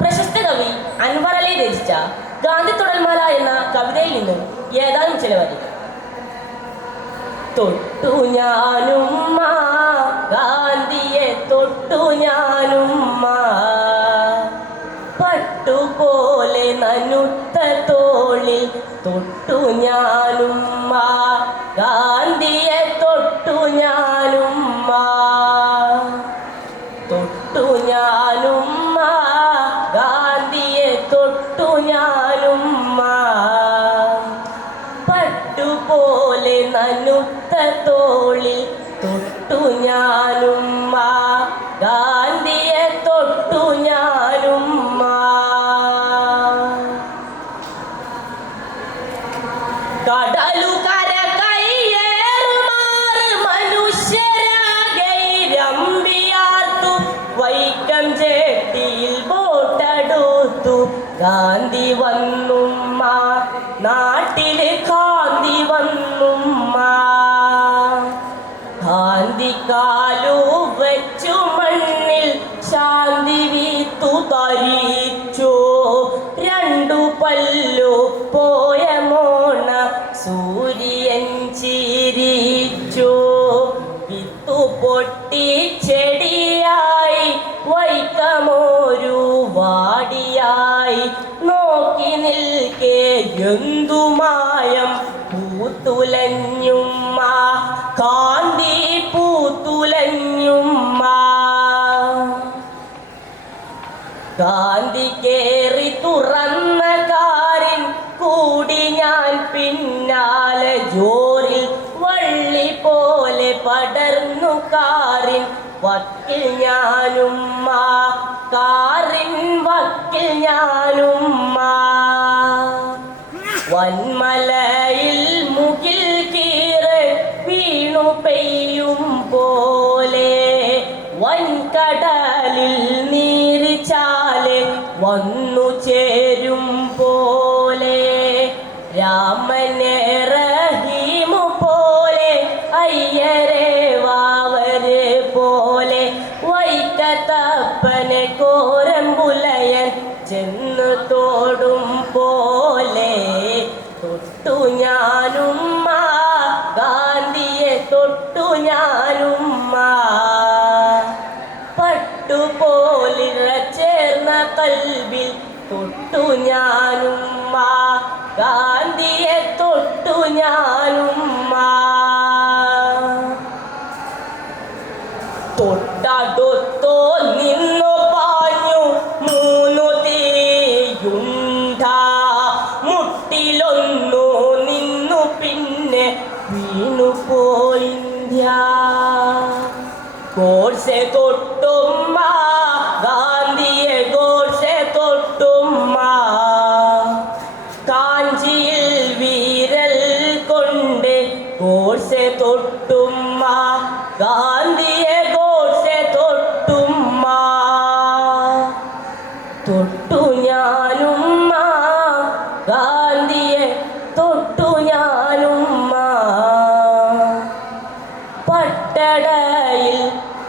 പ്രശസ്ത കവി അൻവർ അലി രചിച്ച ഗാന്ധി തുടർമാല എന്ന കവിതയിൽ നിന്നും ഏതാനും ചില വരി. തൊട്ടു ഞാനുമ്മ ഗാന്ധിയെ തൊട്ടു ഞാനുമ്മ, പട്ടുപോലെ നനുത്ത തോളിൽ തൊട്ടു ഞാനുമ്മ, ഗാന്ധിയെ തൊട്ടു ഞാനുമ്മ, തൊട്ടു ഞാനുമ്മ, ഗാന്ധിയെ തൊട്ടു ഞാനുമ്മ, പട്ടുപോലെ നനുത്ത തോളിൽ തൊട്ടു ഞാനുമ്മ, ഗാന്ധിയെ തൊട്ടു ഞാനുമ്മ. കടലുകര കയ്യേറുമാറ് മനുഷ്യരാകെ രമ്പിയാർത്തു, വൈക്കം ചേട്ടിയിൽ ബോട്ടടുത്തു ഗാന്ധി വന്നുമ്മ, നാട്ടില് ഗാന്ധി വന്നുമ്മ. ഗാന്ധി കാലു വെച്ചു മണ്ണിൽ ശാന്തി വീത്തു തരിച്ചു, രണ്ടു പല്ലു പോയ മോണ സൂര്യൻ ചിരിച്ചു. വിത്തു പൊട്ടി ചെടിയായി വൈക്കമൊരു വാടിയായി, നോക്കി നിൽക്കേ എന്തുമായം പൂത്തുലഞ്ഞുമ്മ, ഗാന്ധി പൂത്തുലഞ്ഞുമ്മ. ഗാന്ധി കേറി തുറന്ന കാറിൻ കൂടി ഞാൻ പിന്നാലെ, ജോറിൽ വള്ളി പോലെ പടർന്നു കാറിൻ വക്കിൽ ഞാനുമ്മ, കാറിൻ വക്കിൽ ഞാനുമ്മ. വന്മലയിൽ മുകിൽ കീറ് വീണു പെയ്യും പോലെ, വൻകടലിൽ നീരിച്ചാല് വന്നു ചേരും പോലെ, രാമനെ റഹീമു പോലെ അയ്യരെ വാവരെ പോലെ, വൈക്കത്തപ്പനെ കോരമ്പുലയൻ ചെന്നു തോടും പോലെ, തൊട്ടു ഞാനുമ്മ ഗാന്ധിയെ തൊട്ടു ഞാനുമ്മ, പട്ടുപോലിഴ ചേർന്ന കൽബിൽ തൊട്ടു ഞാനുമ്മ, ഗാന്ധിയെ തൊട്ടു ഞാനുമ്മ. തൊട്ടടുത്തോ നിന്നു പാഞ്ഞു മൂന്നു തീയുണ്ട, മുട്ടിലൊന്നു നിന്നു പിന്നെ വീണു പോയിന്ത്യ. ഗോഡ്സെ തൊട്ടുമ്മ ഗാന്ധിയെ ഗോഡ്സെ തൊട്ടുമ്മ, കാഞ്ചിയിൽ വീരൽ കൊണ്ട് ഗോഡ്സെ തൊട്ടുമ്മ, ഗാന്ധിയെ ഗോഡ്സെ തൊട്ടുമ്മ. തൊട്ടു ഞാനുമ്മ ഗാന്ധിയെ തൊട്ടു ഞാനുമ്മ, പട്ടടയിൽ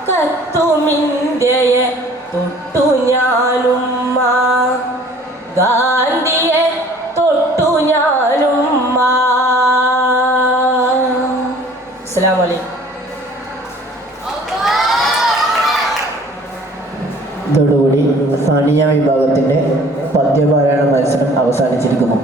കത്തുമിന്ത്യയെ തൊട്ടു ഞാനുമ്മ, ഗാന്ധിയെ തൊട്ടു ഞാനുമ്മ. അസ്സലാമു അലൈക്കും. ഇതോടുകൂടി സാനിയ വിഭാഗത്തിൻ്റെ പദ്യപാരായണ മത്സരം അവസാനിച്ചിരിക്കുന്നു.